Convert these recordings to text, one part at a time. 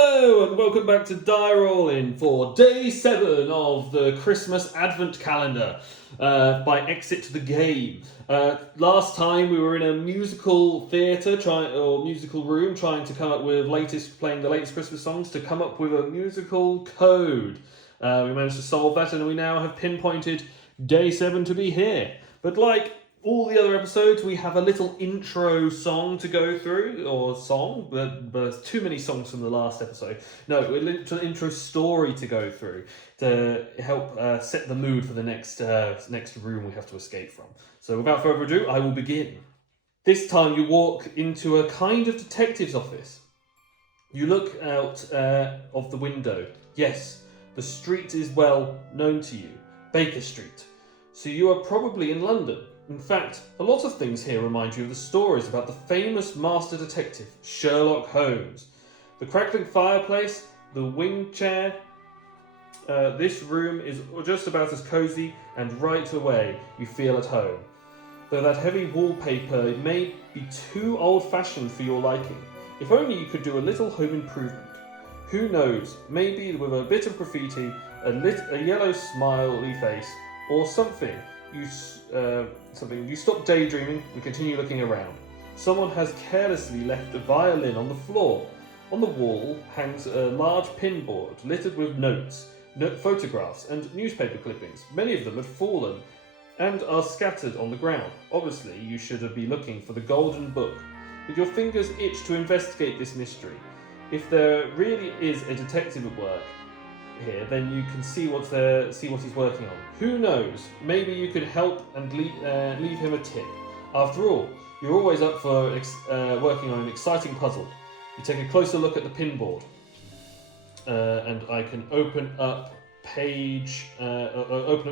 Hello and welcome back to Die Rollin for day 7 of the Christmas Advent Calendar by Exit the Game. Last time we were in a musical theatre musical room trying to come up with playing the latest Christmas songs to come up with a musical code. We managed to solve that and we now have pinpointed day 7 to be here. But like all the other episodes, we have a little intro song to go through, but there's too many songs from the last episode. No, a little intro story to go through to help set the mood for the next room we have to escape from. So without further ado, I will begin. This time you walk into a kind of detective's office. You look out of the window. Yes, the street is well known to you, Baker Street. So you are probably in London. In fact, a lot of things here remind you of the stories about the famous master detective, Sherlock Holmes. The crackling fireplace, the wing chair. This room is just about as cozy, and right away you feel at home. Though that heavy wallpaper may be too old-fashioned for your liking. If only you could do a little home improvement. Who knows, maybe with a bit of graffiti, a yellow smiley face, or something. You stop daydreaming and continue looking around. Someone has carelessly left a violin on the floor. On the wall hangs a large pinboard littered with notes, photographs and newspaper clippings. Many of them have fallen and are scattered on the ground. Obviously, you should be looking for the golden book. But your fingers itch to investigate this mystery. If there really is a detective at work here, then you can see what he's working on. Who knows? Maybe you could help and leave him a tip. After all, you're always up for working on an exciting puzzle. You take a closer look at the pinboard, and I can open up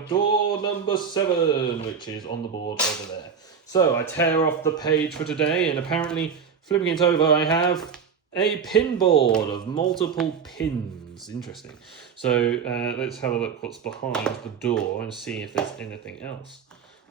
door number 7, which is on the board over there. So I tear off the page for today, and apparently, flipping it over, I have a pinboard of multiple pins. Interesting. So let's have a look what's behind the door and see if there's anything else.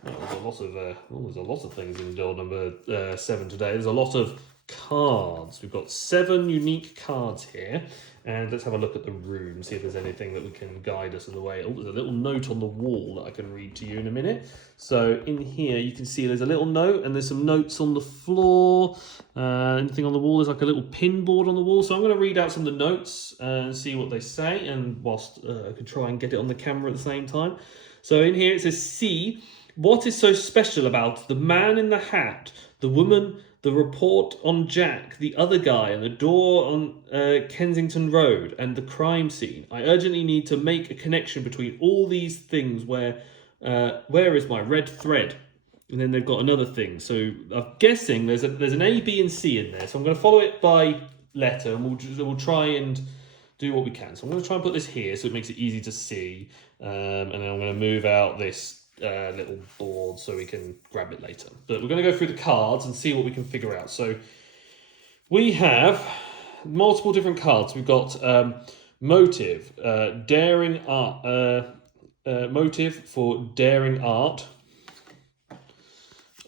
There's a lot of things in door number 7 today. There's a lot of cards. We've got 7 unique cards here. And let's have a look at the room, see if there's anything that we can guide us in the way. Oh, there's a little note on the wall that I can read to you in a minute. So in here, you can see there's a little note and there's some notes on the floor. Anything on the wall, there's like a little pinboard on the wall. So I'm going to read out some of the notes and see what they say. And whilst I could try and get it on the camera at the same time. So in here it says, see, what is so special about the man in the hat, the woman, the report on Jack, the other guy, and the door on Kensington Road, and the crime scene? I urgently need to make a connection between all these things. Where is my red thread? And then they've got another thing. So I'm guessing there's an A, B, and C in there. So I'm going to follow it by letter, and we'll try and do what we can. So I'm going to try and put this here so it makes it easy to see. And then I'm going to move out this little board so we can grab it later. But we're going to go through the cards and see what we can figure out. So we have multiple different cards. We've got motive, daring art, motive for daring art,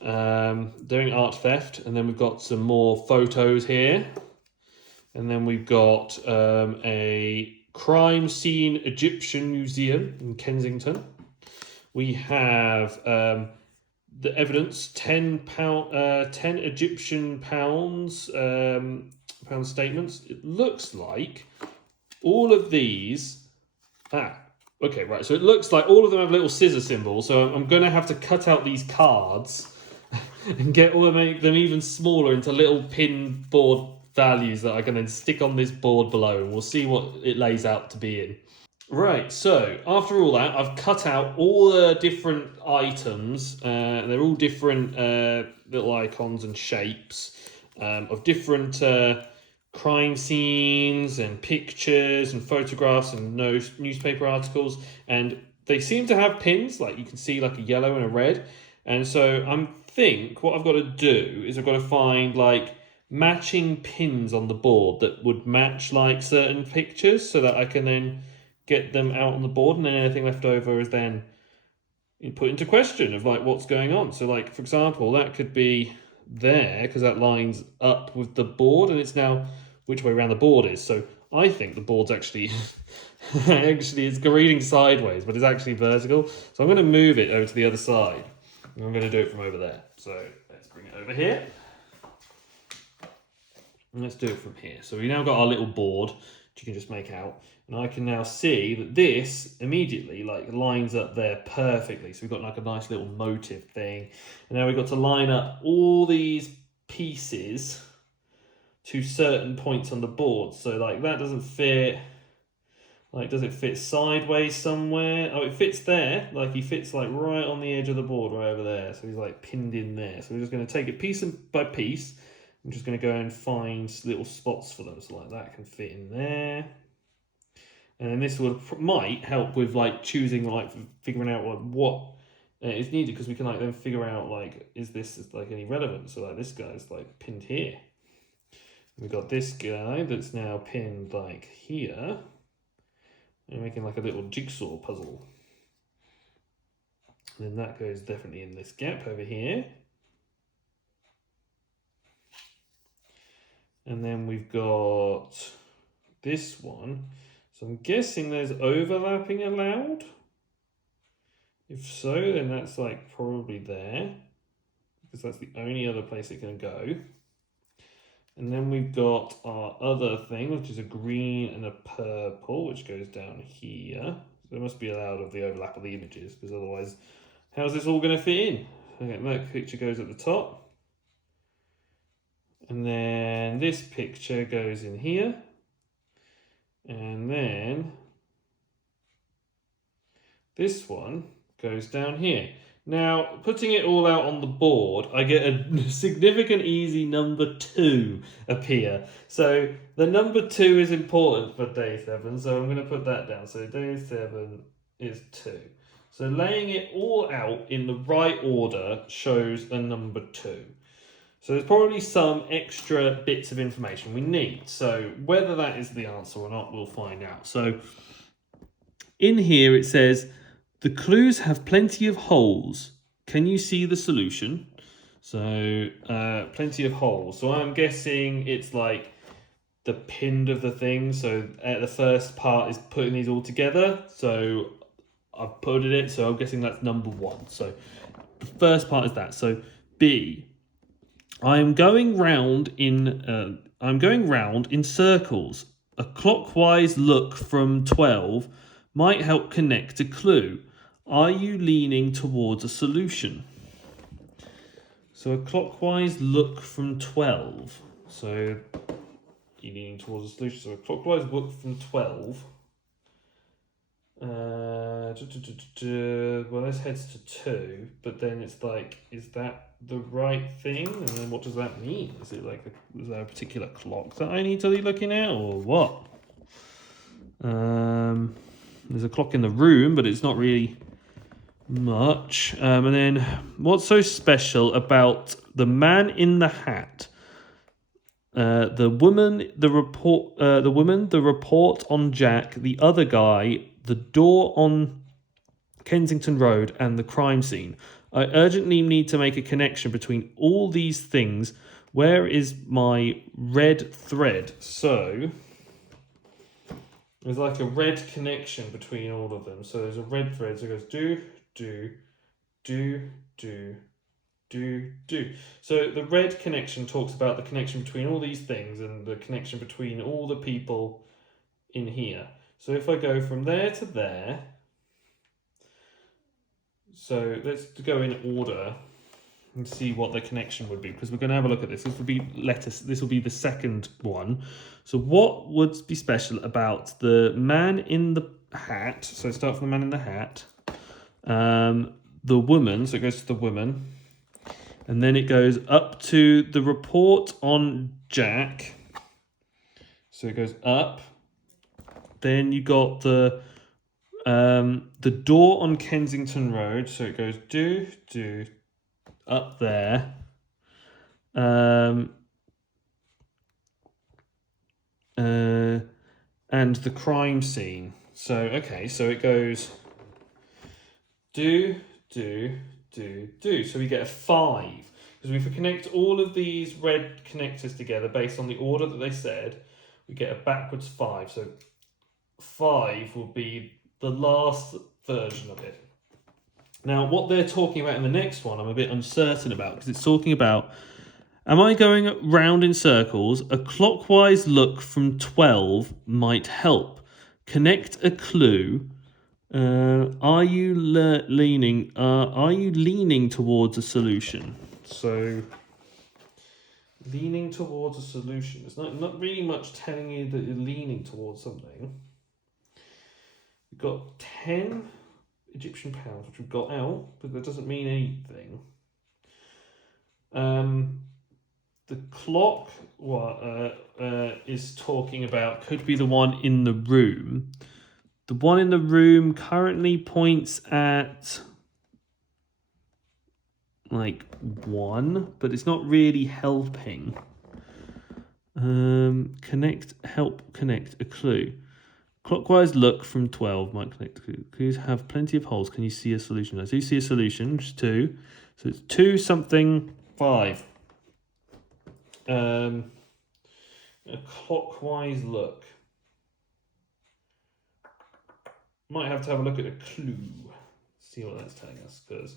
daring art theft, and then we've got some more photos here, and then we've got a crime scene Egyptian museum in Kensington. We have the evidence, 10 Egyptian pound statements. It looks like all of these. Okay, right. So it looks like all of them have little scissor symbols. So I'm going to have to cut out these cards and make them even smaller into little pinboard values that I can then stick on this board below, and we'll see what it lays out to be in. Right, so after all that, I've cut out all the different items. They're all different little icons and shapes of different crime scenes and pictures and photographs and newspaper articles. And they seem to have pins, like you can see like a yellow and a red. And so I think what I've got to do is I've got to find like matching pins on the board that would match like certain pictures so that I can then get them out on the board, and then anything left over is then put into question of like what's going on. So like, for example, that could be there because that lines up with the board, and it's now which way around the board is. So I think the board's actually it's reading sideways, but it's actually vertical. So I'm going to move it over to the other side. And I'm going to do it from over there. So let's bring it over here. And let's do it from here. So we now got our little board, which you can just make out. And I can now see that this immediately like lines up there perfectly. So we've got like a nice little motive thing. And now we've got to line up all these pieces to certain points on the board. So like that doesn't fit. Like, does it fit sideways somewhere? Oh, it fits there. Like, he fits like right on the edge of the board, right over there. So he's like pinned in there. So we're just going to take it piece by piece. I'm just going to go and find little spots for them. So like that can fit in there. And then this might help with like choosing, like figuring out like what is needed, because we can like then figure out like, is this like any relevant? So like this guy's like pinned here. We've got this guy that's now pinned like here. And making like a little jigsaw puzzle. And then that goes definitely in this gap over here. And then we've got this one. So I'm guessing there's overlapping allowed. If so, then that's like probably there, because that's the only other place it can go. And then we've got our other thing, which is a green and a purple, which goes down here. So it must be allowed of the overlap of the images, because otherwise, how's this all going to fit in? Okay, that picture goes at the top. And then this picture goes in here. And then this one goes down here. Now, putting it all out on the board, I get a significant easy number 2 appear. So the number 2 is important for day 7, so I'm going to put that down. So day 7 is 2. So laying it all out in the right order shows a number 2. So there's probably some extra bits of information we need. So whether that is the answer or not, we'll find out. So in here it says, the clues have plenty of holes. Can you see the solution? So, plenty of holes. So I'm guessing it's like the pinned of the thing. So the first part is putting these all together. So I've put it, so I'm guessing that's number 1. So the first part is that. So B, I'm going round in circles. A clockwise look from 12 might help connect a clue. Are you leaning towards a solution? So a clockwise look from 12. So you're leaning towards a solution. So a clockwise look from 12. Well, this heads to 2, but then it's like, is that the right thing? And then what does that mean? Is it like, is there a particular clock that I need to be looking at, or what? There's a clock in the room, but it's not really much. And then, what's so special about the man in the hat? The woman, the report on Jack, the other guy, the door on Kensington Road, and the crime scene. I urgently need to make a connection between all these things. Where is my red thread? So there's like a red connection between all of them. So there's a red thread. So it goes do. So the red connection talks about the connection between all these things and the connection between all the people in here. So if I go from there to there, so let's go in order and see what the connection would be, because we're going to have a look at this. This will be lettuce. This will be the second one. So what would be special about the man in the hat? So start from the man in the hat. The woman, so it goes to the woman. And then it goes up to the report on Jack. So it goes up. Then you got the door on Kensington Road. So it goes up there. And the crime scene. So, okay, so it goes do. So we get a 5. Because if we connect all of these red connectors together based on the order that they said, we get a backwards 5. So 5 will be the last version of it. Now, what they're talking about in the next one, I'm a bit uncertain about, because it's talking about, am I going round in circles? A clockwise look from 12 might help. Connect a clue. Are you leaning towards a solution? So, leaning towards a solution. It's not really much telling you that you're leaning towards something. We've got 10 Egyptian pounds, which we've got out, but that doesn't mean anything. The clock is talking about could be the one in the room. The one in the room currently points at like 1, but it's not really helping. Connect a clue. Clockwise look from 12 might connect a clue. Clues have plenty of holes. Can you see a solution? I do see a solution, which is 2. So it's 2 something 5. A clockwise look. Might have to have a look at a clue. See what that's telling us, because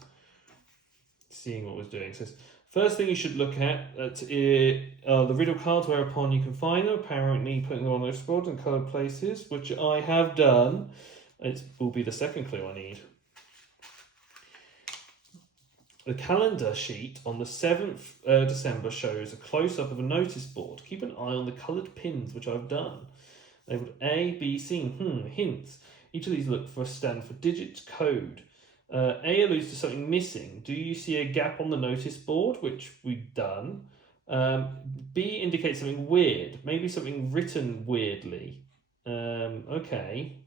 seeing what was doing. So first thing you should look at the riddle cards whereupon you can find them, apparently putting them on those boards in coloured places, which I have done. It will be the second clue I need. The calendar sheet on the 7th December shows a close-up of a notice board. Keep an eye on the coloured pins, which I've done. Labelled A, B, C, hints. Each of these stand for digit code. A alludes to something missing. Do you see a gap on the notice board, which we've done? B indicates something weird, maybe something written weirdly. Okay.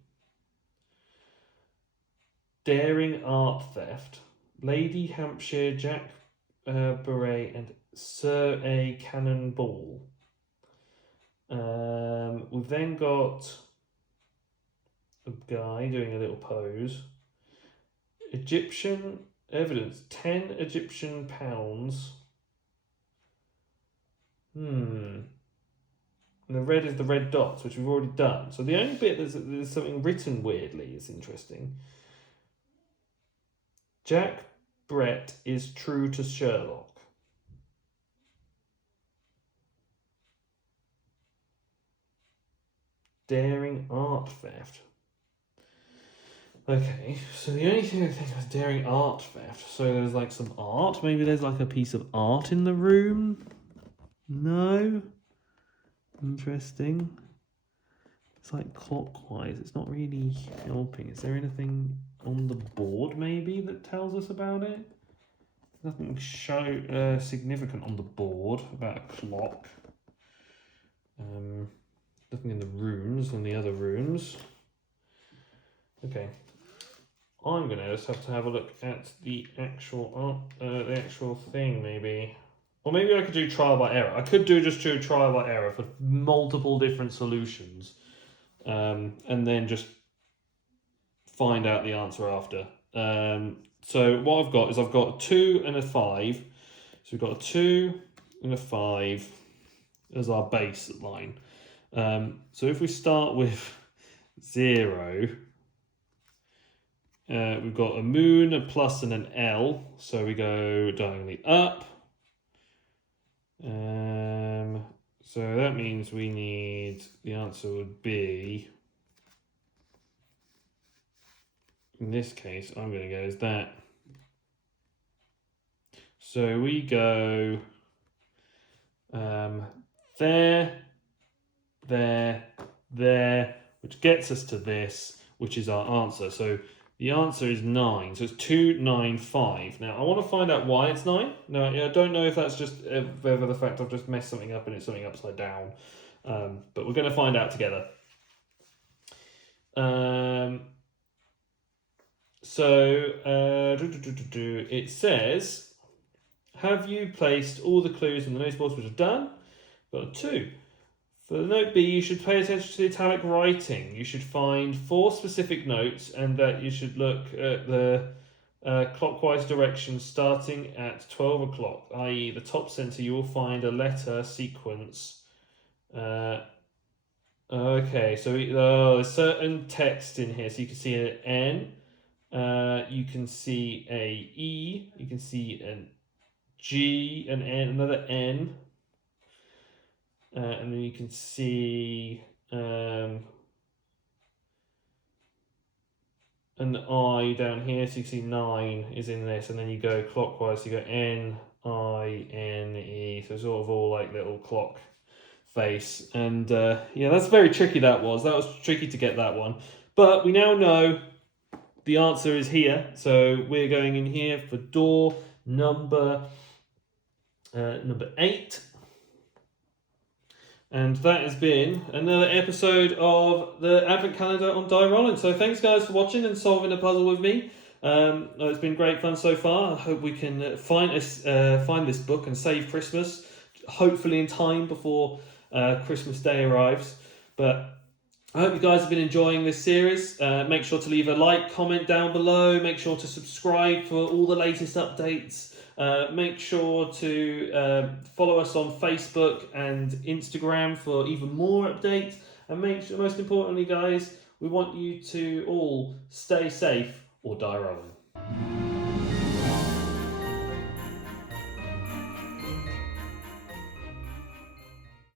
Daring art theft. Lady Hampshire, Jack Beret, and Sir A Cannonball. We've then got a guy doing a little pose. Egyptian evidence, 10 Egyptian pounds. And the red is the red dots, which we've already done. So the only bit there's something written weirdly is interesting. Jack Brett is true to Sherlock. Daring art theft. Okay, so the only thing I think of is daring art theft. So there's like some art. Maybe there's like a piece of art in the room. No. Interesting. It's like clockwise. It's not really helping. Is there anything on the board maybe that tells us about it? Nothing significant on the board about a clock. Nothing in the rooms, in the other rooms. Okay. I'm gonna just have to have a look at the actual thing, maybe. Or maybe I could do trial by error. I could do trial by error for multiple different solutions, and then just find out the answer after. So what I've got is I've got a 2 and a 5. So we've got a 2 and a 5 as our baseline. So if we start with 0. We've got a moon, a plus, and an L. So we go diagonally up. So that means we need, the answer would be, in this case, I'm going to go as that. So we go there, which gets us to this, which is our answer. So the answer is 9. So it's 295. Now, I want to find out why it's 9. No, I don't know if that's just whether the fact I've just messed something up and it's something upside down. But we're going to find out together. It says, have you placed all the clues in the notice boards, which I've done? Got a 2. For the note B, you should pay attention to the italic writing. You should find 4 specific notes, and that you should look at the clockwise direction starting at 12 o'clock, i.e. the top centre. You will find a letter sequence Okay, so there's certain text in here. So you can see an N, you can see a E, you can see an G, an N, another N, and then you can see an I down here. So you can see 9 is in this, and then you go clockwise. So you go N, I, N, E. So sort of all like little clock face. And yeah, that's very tricky. That was tricky to get that one. But we now know the answer is here. So we're going in here for door number 8. And that has been another episode of the Advent Calendar on Die Rollin. So thanks guys for watching and solving a puzzle with me. It's been great fun so far. I hope we can find this book and save Christmas, hopefully in time before Christmas Day arrives. But I hope you guys have been enjoying this series. Make sure to leave a like, comment down below. Make sure to subscribe for all the latest updates. Make sure to follow us on Facebook and Instagram for even more updates. And most importantly, guys, we want you to all stay safe or die rolling.